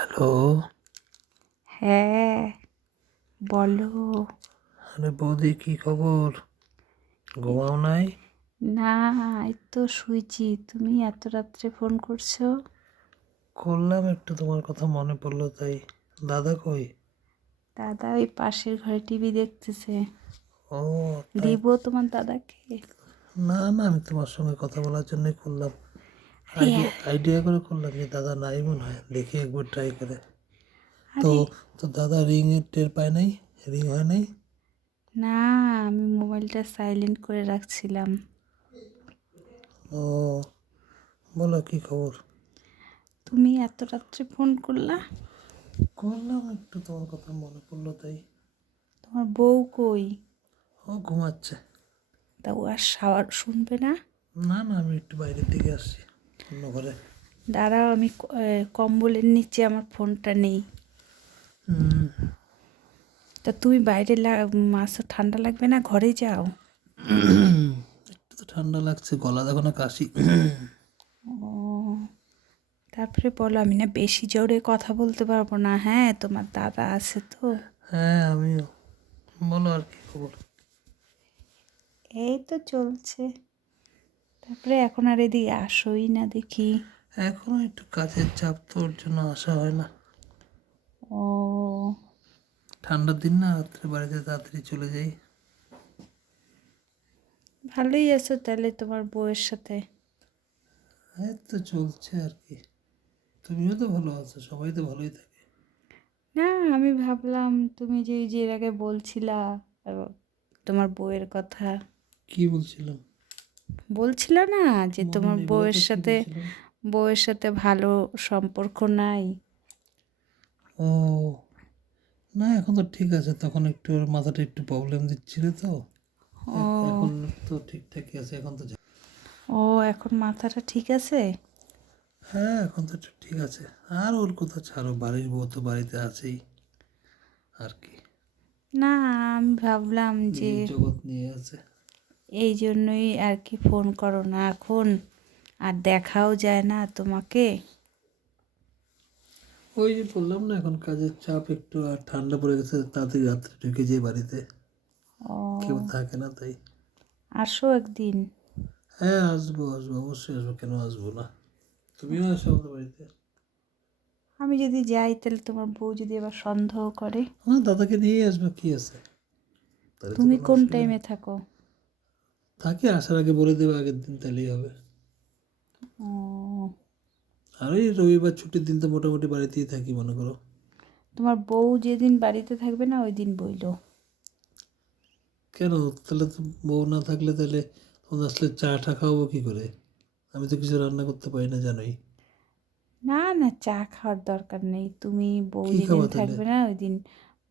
Hello. হ্যাঁ, বলো। আরে বৌদি, কি খবর? ঘুমাও নাই? না, এই তো শুইছি। তুমি এত রাত্রে ফোন করছো? করলাম, একটু তোমার কথা মনে পড়লো তাই। দাদা কই? দাদা ওই পাশের ঘরে টিভি দেখতেছে। ও, তাই। দিব তোমার দাদাকে? না না, আমি তোমার সঙ্গে কথা বলার জন্যই করলাম। আরে আইডিয়া করে করলাম যে দাদা নাই মনে হয়, দেখি একবার ট্রাই করে। তো আরে তো দাদা রিং এর টের পায় নাই? রিং হয় নাই? না, আমি মোবাইলটা সাইলেন্ট করে রাখছিলাম। ও, বলো কি খবর? তুমি এত রাত্রে ফোন করলা? করলাম, একটু তোমার কথা মনে পড়লো তাই। তোমার বউ কই? ও ঘুমাচ্ছে। তা ও আর শাওয়ার শুনবে না? না না, আমি একটু বাইরের দিকে আসছি, অন্য ঘরে। দাঁড়াও, আমি কম্বলের নিচে আমার ফোনটা নেই। হুম। তা তুমি বাইরে আসো, ঠান্ডা লাগবে না? ঘরে যাও। একটু তো ঠান্ডা লাগছে, গলা দেখো না, কাশি। ও, তারপরে বলো। আমি না বেশি জোরে কথা বলতে পারবো না। হ্যাঁ, তোমার দাদা আছে তো। হ্যাঁ, আমিও। বলো আর কি খবর? এই তো চলছে। তারপরে এখন আর এদিকে আসোই না দেখি। এখনো একটু কাজের চাপ, তো ওর জন্য আসা হয় না। ও, ঠান্ডার দিন না, রাত্রে বাড়িতে তাড়াতাড়ি চলে যাই। ভালোই আছো তাহলে তোমার বউয়ের সাথে। এই তো চলছে আর কি। তুমিও তো ভালো আছো, সবাই তো ভালোই থাকে। না, আমি ভাবলাম তুমি যে ওই যে এর আগে বলছিলা আহ, তোমার বউয়ের কথা। কি বলছিলাম? বলছিল না যে মনে তোমার নেই, বলো বউয়ের তো কি সাথে বলছিলাম। ভালো সম্পর্ক নাই। ও, না এখন তো ঠিক আছে, তখন একটু ওর মাথাটা একটু প্রবলেম দিচ্ছিল তো। এখন ও, তো ঠিকঠাকই আছে, এখন তো ও এখন মাথাটা ঠিক আছে? হ্যাঁ, এখন তো একটু ঠিক আছে। আর ওর কথা ছাড়ো, বাড়ির বউ তো বাড়িতে আছেই আর কি। না, আমি ভাবলাম যে নিজের জগৎ নিয়ে আছে। এই জন্যই আর কি ফোন করো না এখন। আর দেখাও যায় না তোমাকে। ওই যে বললাম না, এখন কাজের চাপ একটু, আর ঠান্ডা পড়ে গেছে, তাড়াতাড়ি রাত্রে ঢুকে যাই বাড়িতে, কেউ ও, থাকে না তাই। আসো একদিন। হ্যাঁ, আসবো আসবো, অবশ্যই আসবো, কেন আসবো না। তুমিও আসো আমাদের বাড়িতে। আমি যদি যাই তাহলে তোমার বউ যদি আবার সন্দেহ করে। আমার দাদাকে নিয়েই আসবো, কি আছে, তাহলে তো তুমি কোনো কোন অসুবিধা টাইমে নেই। থাকো? থাকি, আসার আগে বলে দেবো আগের দিন, তাহলেই হবে। ও, আর ওই রবিবার ছুটির দিন তো মোটামুটি বাড়িতেই থাকি মনে করো। তোমার বউ যেদিন বাড়িতে থাকবে না ওই দিন বইলো। কেন? তাহলে তো বউ না থাকলে তাহলে তোমাদের আসলে চা টা খাওয়াবো কি করে? আমি তো কিছু রান্না করতে পারি না, জানোই। না না, চা খাওয়ার দরকার নেই। তুমি বউ কি যেদিন খাওয়া তাহলে? থাকবে না ওই দিন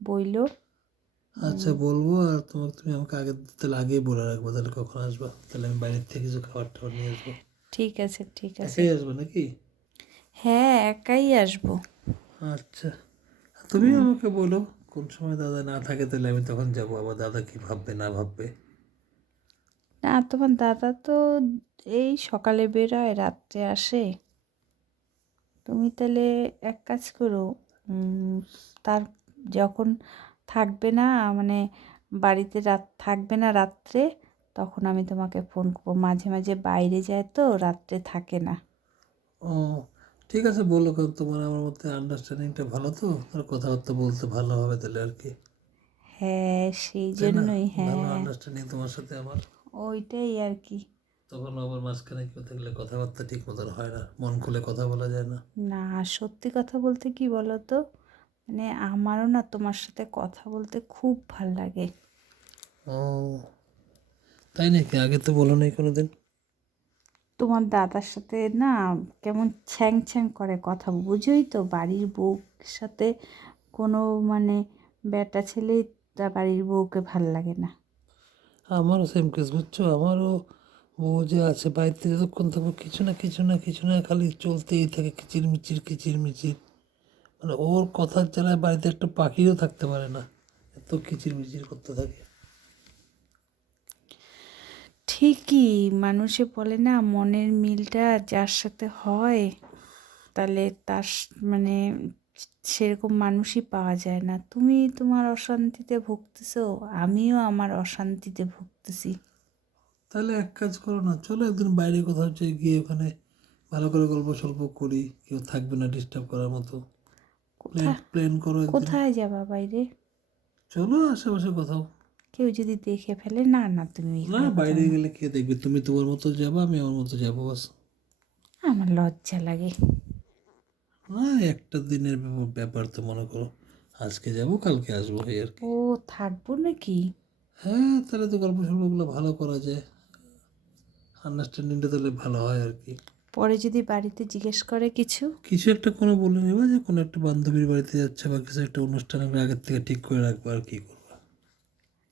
বইলো। আচ্ছা বলবো, আর তুমি আমাকে আগে, তাহলে আগেই বলে রাখবো, তাহলে কখন আসবা, তাহলে আমি বাইরের থেকে কিছু খাবার টাবার নিয়ে আসবো। ঠিক আছে, ঠিক আছে। একাই আসবো নাকি? হ্যাঁ, একাই আসবো। আচ্ছা, তুমিও আমাকে বলো কোন সময় দাদা না থাকে, তাহলে আমি তখন যাবো। আবার দাদা কি ভাববে না ভাববে। না, তোমার দাদা তো এই সকালে বেরোয়, রাত্রে আসে। তুমি তাহলে এক কাজ করো। তার যখন থাকবে না, মানে বাড়িতে থাকবে না রাত্রে, তখন আমি তোমাকে ফোন করবো। মাঝে মাঝে বাইরে যায় তো, রাত্রে থাকে না। ও, ঠিক আছে, বলো, কারণ তোমার আমার মধ্যে আন্ডারস্ট্যান্ডিংটা ভালো, তো আর কথাবার্তা বলতে ভালো হবে তাহলে আর কি। হ্যাঁ, সেই তাই না? জন্যই। ভালো হ্যাঁ, আন্ডারস্ট্যান্ডিং তোমার সাথে আমার। ওইটাই আর কি। তখন আবার মাঝখানে কেউ থাকলে কথাবার্তা ঠিক মতন হয় না, মন খুলে কথা বলা যায় না। না, সত্যি কথা বলতে কি বলো তো, মানে আমারও না তোমার সাথে কথা বলতে খুব ভাল লাগে। ও, তাই নাকি? আগে তো বলো নাই কোনোদিন। তোমার দাদার সাথে না কেমন ছ্যাং ছ্যাং করে কথা, বুঝোই তো। বাড়ির বউর সাথে কোনো মানে বেটা ছেলেই তার বাড়ির বউকে ভাল লাগে না। আমারও সেম কেস, বুঝছো, আমারও বউ যে আছে বাড়িতে, যতক্ষণ থাকবো কিছু না কিছু না কিছু না খালি চলতেই থাকে, কিচির মিচির কিচির মিচির। মানে ওর কথার জ্বালায় বাড়িতে একটা পাখিও থাকতে পারে না, এত কিচির মিচির করতে থাকে। ঠিকই, মানুষে বলে না, মনের মিলটা যার সাথে হয় তাহলে মানে সেরকম মানুষই পাওয়া যায় না। তুমি তোমার অশান্তিতে ভুগতেছো, আমিও আমার অশান্তিতে ভুগতেছি। তাহলে এক কাজ করো না, চলো একদিন বাইরে কোথাও গিয়ে ওখানে ভালো করে গল্প সল্প করি, কেউ থাকবে না ডিস্টার্ব করার মতো। প্ল্যান কোথায় প্ল্যান করো একদিন। কোথায় যাবা বাইরে? চলো আশেপাশে কোথাও। কেউ যদি দেখে ফেলে? না না, তুমি না, এগুলো কথা বাইরে বলো না। গেলে কে দেখবে? তুমি তোমার মতো যাবো, আমি আমার মতো যাবো, বাস। আমার লজ্জা লাগে। না, একটা দিনের ব্যাপার তো, মনে করো আজকে যাব কালকে আসবো, এই আর কি। ও, থাকবো নাকি? হ্যাঁ, তাহলে তো গল্প সল্পগুলো ভালো করা যায়, আন্ডারস্ট্যান্ডিংটা তাহলে ভালো হয় আর কি। পরে যদি বাড়িতে জিজ্ঞেস করে কিছু? কিছু একটা কোনো বলে নেবা যে কোনো একটা বান্ধবীর বাড়িতে যাচ্ছে বা কিছু একটা অনুষ্ঠান, আমরা আগের থেকে ঠিক করে রাখবো, আর কি করবো।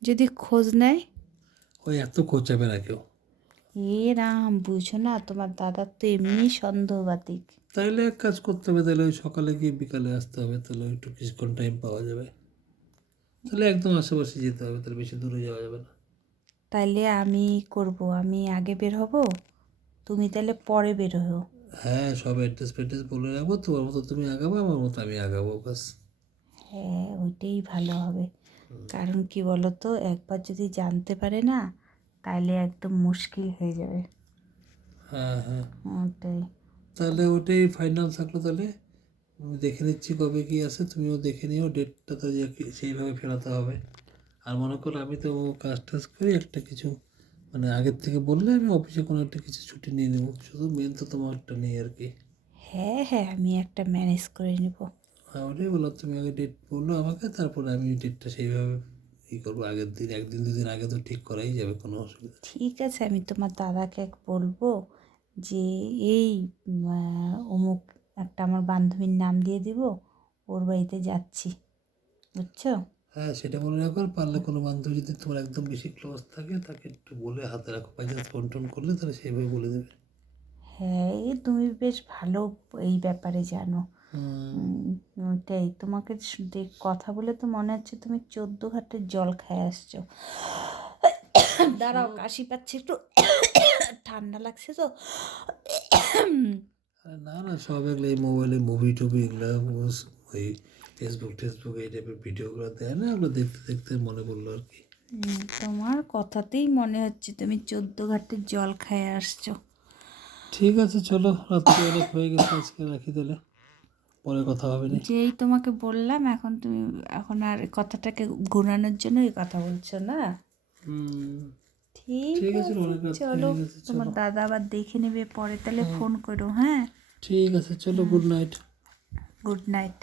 যদি খোঁজ নেয়? ওই এত খোঁচাবে না কেউ। এ রাম, বুঝো না, তোমার দাদার তো এমনি সন্দেহবাতিক। তাইলে এক কাজ করতে হবে, তাহলে ওই সকালে গিয়ে বিকালে আসতে হবে, তাহলে একটু কিছুক্ষণ টাইম পাওয়া যাবে। তাহলে একদম আশেপাশে যেতে হবে, তাহলে বেশি দূরে যাওয়া যাবে না। তাইলে আমি করব, আমি আগে বের হব, তুমি তাহলে পরে বের হও। হ্যাঁ, সব অ্যাড্রেস ফ্যাড্রেস বলে রাখবো, তোমার মতো তুমি আগাবো, আমার মতো আমি আগাবো, বাস। হ্যাঁ, ওইটাই ভালো হবে। কারণ কি বলো তো, একবার যদি জানতে পারে না, তাইলে একদম মুশকিল হয়ে যাবে। হ্যাঁ হ্যাঁ, ওটাই। তাহলে ওটাই ফাইনাল থাকলো তাহলে। আমি দেখে নিচ্ছি কবে কি আছে, তুমিও দেখে নিও ডেটটা, তো যে সেইভাবে ফেরাতে হবে। আর মনে করো আমি তো কাজ টাজ করি একটা কিছু, মানে আগের থেকে বললে আমি অফিসে কোনো একটা কিছু ছুটি নিয়ে নেবো, শুধু মেন তো তোমারটা নেই আর কি। হ্যাঁ হ্যাঁ, আমি একটা ম্যানেজ করে নেব। হ্যাঁ, ওটাই বললাম, তুমি আগে ডেট বললো আমাকে, তারপরে আমি ডেটটা সেইভাবে করবো। আগের দিন, একদিন দুদিন আগে তো ঠিক করাই যাবে, কোনো অসুবিধা নেই। ঠিক আছে, আমি তোমার দাদাকে বলবো যে এই অমুক একটা আমার বান্ধবীর নাম দিয়ে দিব, ওর বাড়িতে যাচ্ছি, বুঝছো? হ্যাঁ, সেটা বলে রাখো। আর পারলে কোনো বান্ধবী যদি তোমার একদম বেশি ক্লোজ থাকে, তাকে একটু বলে হাতে রাখো, বাই চান্স ফোন টোন করলে তাহলে সেইভাবে বলে দেবে। হ্যাঁ, এই তুমি বেশ ভালো এই ব্যাপারে জানো। ওটাই, তোমাকে কথা বলে তো মনে হচ্ছে তুমি 14 ঘাটের জল খেয়ে আসছো। দাঁড়াও, কাশি পাচ্ছে একটু, ঠান্ডা লাগছে তো। আরে না না, সব এগুলো এই মোবাইলে মুভি টুভি এগুলো, ওই ফেসবুক টেসবুক এই টাইপের ভিডিওগুলো দেয় না, ওগুলো দেখতে দেখতে মনে পড়লো আর কি। তোমার কথাতেই মনে হচ্ছে তুমি 14 ঘাটের জল খেয়ে আসছো। ঠিক আছে, চলো, রাত্রি অনেক হয়ে গেছে, আজকে রাখি তাহলে, পরে কথা হবে নি। যেই তোমাকে বললাম, এখন তুমি এখন আর কথাটাকে ঘুরানোর জন্য এই কথা বলছো না? হুম, ঠিক ঠিক আছে, আছে, অনেক রাত্রি চলো। হয়ে গেছে, তোমার চলো। দাদা আবার দেখে নেবে পরে, তাহলে ফোন করো। হ্যাঁ, ঠিক আছে, চলো, গুড নাইট। Good night.